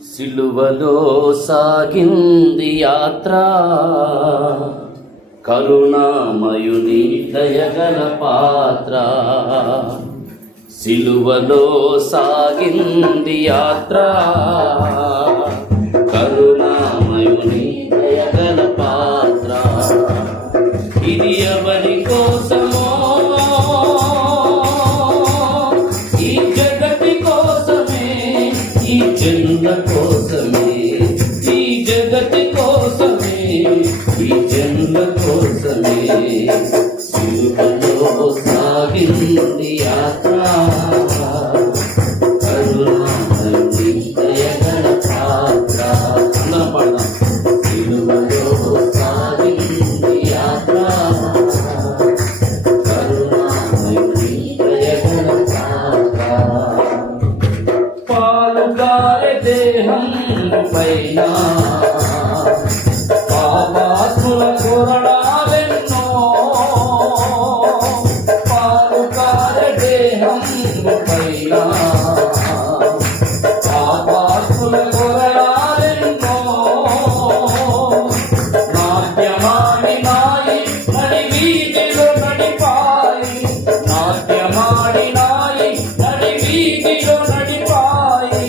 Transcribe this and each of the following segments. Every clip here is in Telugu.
సిలువలో సాగింది యాత్ర, కరుణామయుని దయగల పాత్ర. సిలువలో సాగింది యాత్ర, కరుణామయుని దయగల పాత్ర. ఇది ఎవరి కోసమో, ఈ జగతి కోసమే, ఈ జనుల కోసమే, ఈ జగతి కోసమే, ఈ జనుల కోసమే. సిలువలో సాగింది యాత్ర, కరుణామయుని దయగల పాత్ర. అందరం పాడదాం. సిలువలో సాగింది యాత్ర, కరుణామయుని దయగల పాత్ర. పాలుగారే దేహం పైన పాపాత్ముల కొరడాలెన్నో, పాలుగారే దేహం పైన పాపాత్ముల కొరడాలెన్నో. నాట్యమాడినాయి నడి వీధిలో నడిపాయి, నాట్యమాడినాయి నడి వీధిలో నడిపాయి.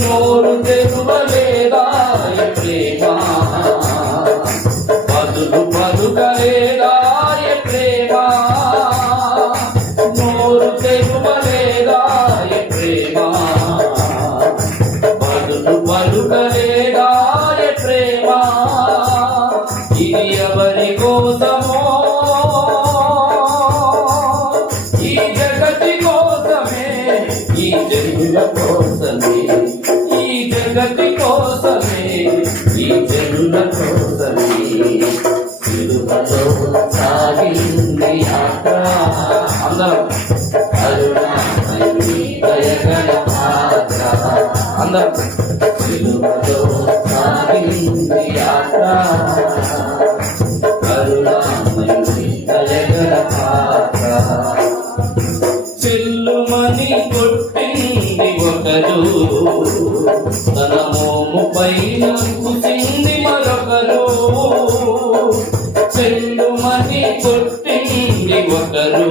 నోరు తెరువలేదాయ ప్రేమ, బదులు పలుకలేదాయ ప్రేమ. నోరు తెరువలేదాయ ప్రేమ, బదులు పలుకలేదాయ ప్రేమ. ఇది ఎవరి కోసమో, ఈ జగతి కోసమే, ఈ జనుల కోసమే, ఈ జగతి కోసమే, ఈ జనుల కోసమే. సిలువలో సాగింది యాత్ర, అందరం కరుణామయుని దయగల పాత్ర. అందరం సిలువలో సాగింది యాత్ర, కరుణామయుని దయగల పాత్ర. చెల్లుమని కొట్టింది ఒకరు, తన మోము పైన కూసింది మరొకరు. చెల్లుమని కొట్టింది ఒకరు,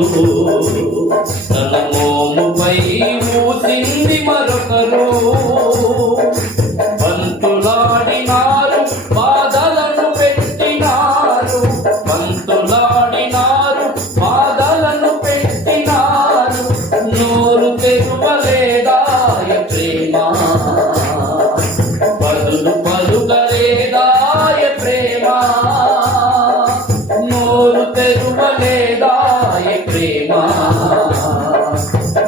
తన మోము పై మూసింది మరొకరు. బంతులాడినారు, బాధలను పెట్టినారు, బంతులాడినారు, బాధలను పెట్టినారు. నోరు తెరువలేదాయ ప్రేమ, బదులు పలుకలేదాయ ప్రేమ. నోరు తెరువలేదాయ ప్రేమ,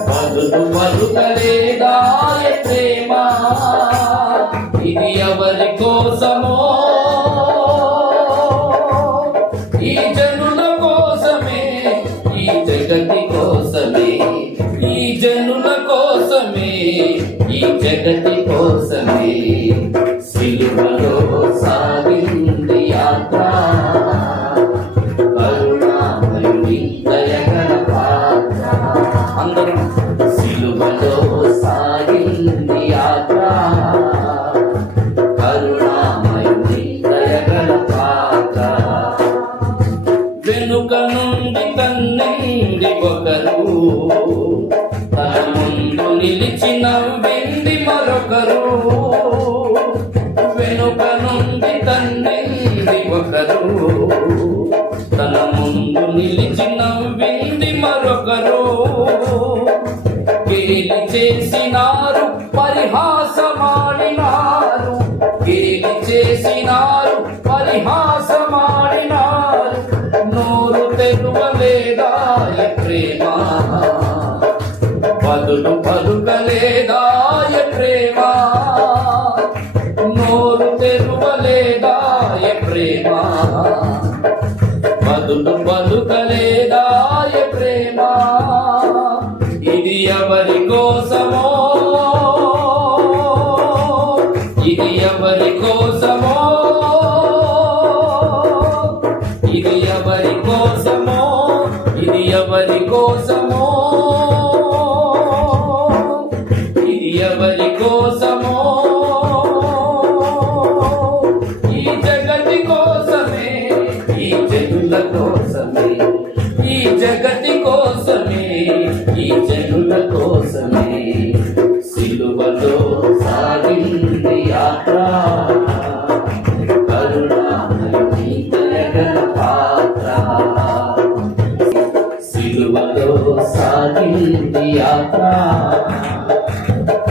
బదులు పలుకలేదాయ ప్రేమ. ఇది ఎవరి కోసమో, ఈ జనుల కోసమే, ఈ జగతి కోసమే, ఈ జనుల కోసమే, ఈ జగతి కోసమే. సిలువలో సాగింది యాత్ర, కరుణామయుని దయగల పాత్ర. అందరం సిలువలో సాగింది యాత్ర, కరుణామయుని దయగల పాత్ర. వెనుక నుండి తన్నింది ఒకరు, తన ముందు నిలిచి నవ్వింది మరొకరు. వెనుక నుండి తన్నింది ఒకరు, తన ముందు నిలిచి నవ్వింది మరొకరు. గేలి చేసినారు, పరిహాసమాడినారు, గేలి చేసినారు, పరిహాసమాడినారు. నోరు తెరువలేదాయ ప్రేమ, బదులు పలుకలేదాయ ప్రేమ. నోరు తెరువలేదాయ ప్రేమ, బదులు పలుకలేదాయ ప్రేమ. ఇది ఎవరి కోసమో, ఇది ఎవరి కోసమో, ఇది ఎవరి కోసమో, ఇది ఎవరి కోసమో, ఇది ఎవరి కోసమో.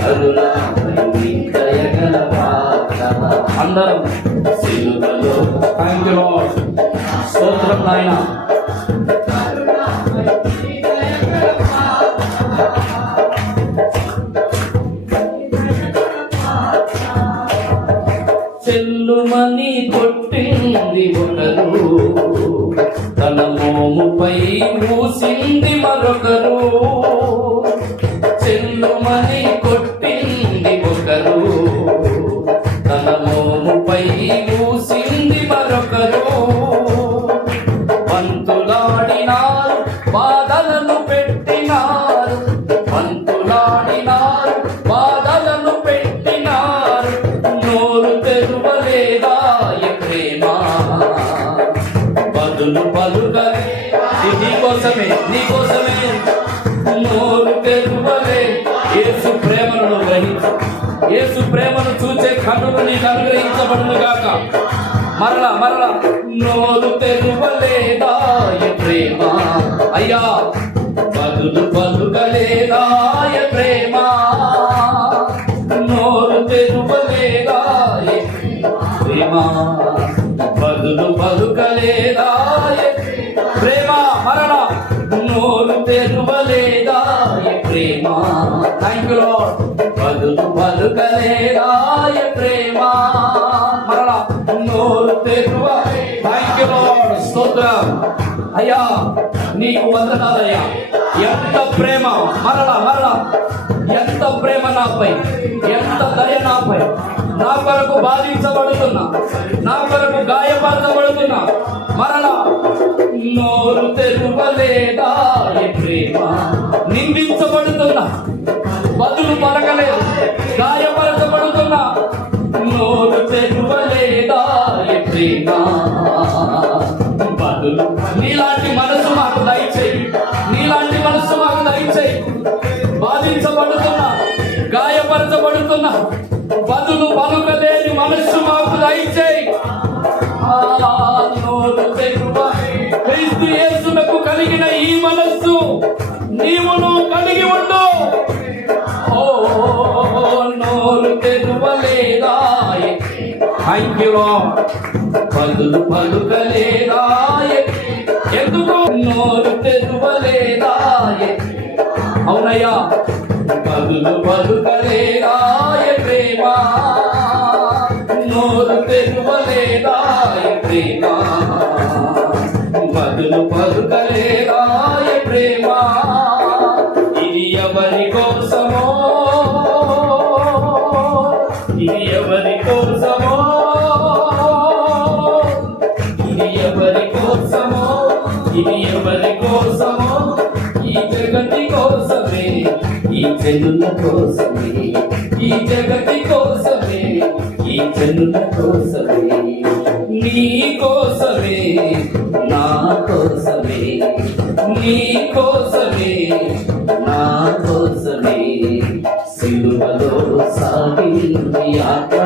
కరుణామయుని దయగల పాత్ర. అందరం సిలువలో. Thank you Lord. స్తోత్రం నాయనా. చెల్లుమని కొట్టింది ఒకరు, తన మోముపై మూసింది మరొకరు. చెల్లుమని కొట్టింది ఒకరు, తన మోముపై మూసింది మరొకరు. పంతులాడినారు, బాధలను పెట్టినారు, పంతులాడినారు, బాధలను పెట్టినారు. నోరు తెరువలేదాయ ప్రేమ, బదులు పలుకలే. నీకోసమే, నీకోసమే. నోరు తెరువలే. యేసు ప్రేమను గ్రహించు. యేసు ప్రేమను చూచే కన్నులు నీకు అనుగ్రహించబడును గాక. మరలా మరలా. నోరు తెరువలేదాయ ప్రేమ, అయ్యా బదులు పలుకలేదాయ ప్రేమ. నోరు తెరువలేదాయ ప్రేమ, బదులు పలుకలేదాయ ప్రేమ. మరలా. నోరు తెరువలేదాయ ప్రేమ. Thank you Lord. బదులు పలుకలేదాయ ప్రేమ. మరలా. నోరు తెరువ. Thank you Lord. స్తోత్రం అయ్యా, నీకు వందనాలయ్యా. ఎంత ప్రేమ. మరలా మరలా. ఎంత ప్రేమ నాపై, ఎంత దయ నాపై. నా కొరకు బాధించబడుతున్నా, నా కొరకు గాయపరచబడుతున్నా. మరలా. నోరు తెరువలేదాయ ప్రేమ. నిందించబడుతున్నా, బదులు పలకలేదు, గాయపరచబడుతున్నా. నోరు తెరువలేదాయ ప్రేమ, బదులు. నీలాంటి మనసు మాకు దయచేయి, నీలాంటి మనసు మాకు దయచేయి. బాధించబడుతున్నా, గాయపరచబడుతున్నా, బదులు పలుకలేని మనస్సు మాకు దయచేయి. నోరు తెరువ. క్రీస్తు యేసునకు కలిగిన ఈ మనస్సు నీవును కలిగి ఉండు. ఓ నోరు తెరువలేదాయ. Thank you Lord. బదులు పలుకలేదాయ. ఎందుకు? నోరు తెరువలేదాయ. అవునయ్యా. బదులు పలుకలేదాయ ప్రేమ. నోరు తెరువలేదాయ ప్రేమ, బదులు పలుకలేదాయ ప్రేమ. ఇది ఎవరి కోసమో, ఇది ఎవరి కోసమో, ఇది ఎవరి కోసమో, ఇది ఎవరి కోసమో. ఈ జగతి కోసమే, ఈ జనుల కోసమే, ఈ జగతి కోసమే, ఈ జనుల కోసమే. నీ కోసమే, నా కోసమే, నీ కోసమే, నా కోసమే. సిలువలో సాగింది యాత్ర,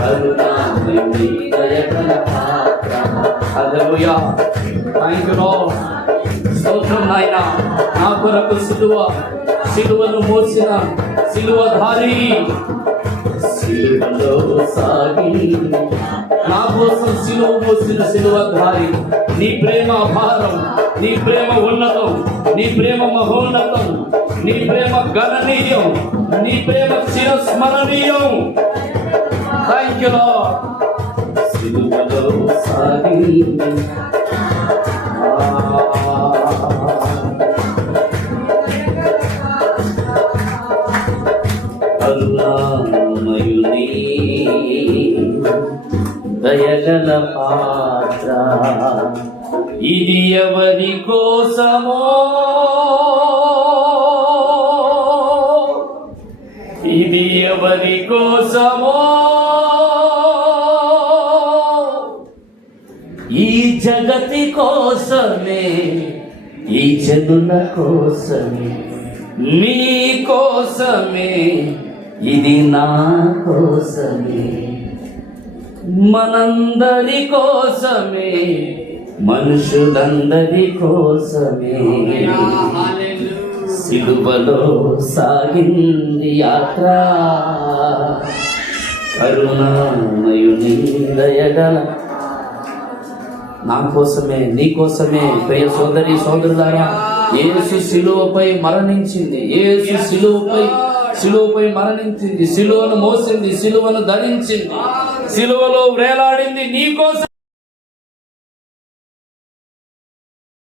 కరుణామయుని దయగల పాత్ర. హల్లెలూయా. Thank you Lord. స్తోత్రం నాయనా. నా కొరకు సిలువను మోసిన సిలువధారి. సిలువలో సాగి నా కోసం సిలువ మోసిన సిలువధారి. నీ ప్రేమ అపారం, నీ ప్రేమ ఉన్నతం, నీ ప్రేమ మహోన్నతం, నీ ప్రేమ గణనీయం, నీ ప్రేమ చిరస్మరణీయం. Thank you Lord. సిలువలో సాగి కరుణామయుని దయగల పాత్ర. ఇది ఎవరి కోసమో, ఇది ఎవరి కోసమో. ఈ జగతి కోసమే, ఈ జనుల కోసమే, నీ కోసమే, ఇది నా కోసమే, మనందరి కోసమే, మనుషులందరి కోసమే. సిలువలో సాగింది యాత్ర, కరుణామయుని దయగల నా కోసమే, నీ కోసమే ప్రియ సోదరి సోదరులారా, యేసు సిలువపై మరణించింది. యేసు సిలువపై మరణించింది, సిలువను మోసింది, సిలువను ధరించింది, సిలువలో వేలాడింది నీ కోసం.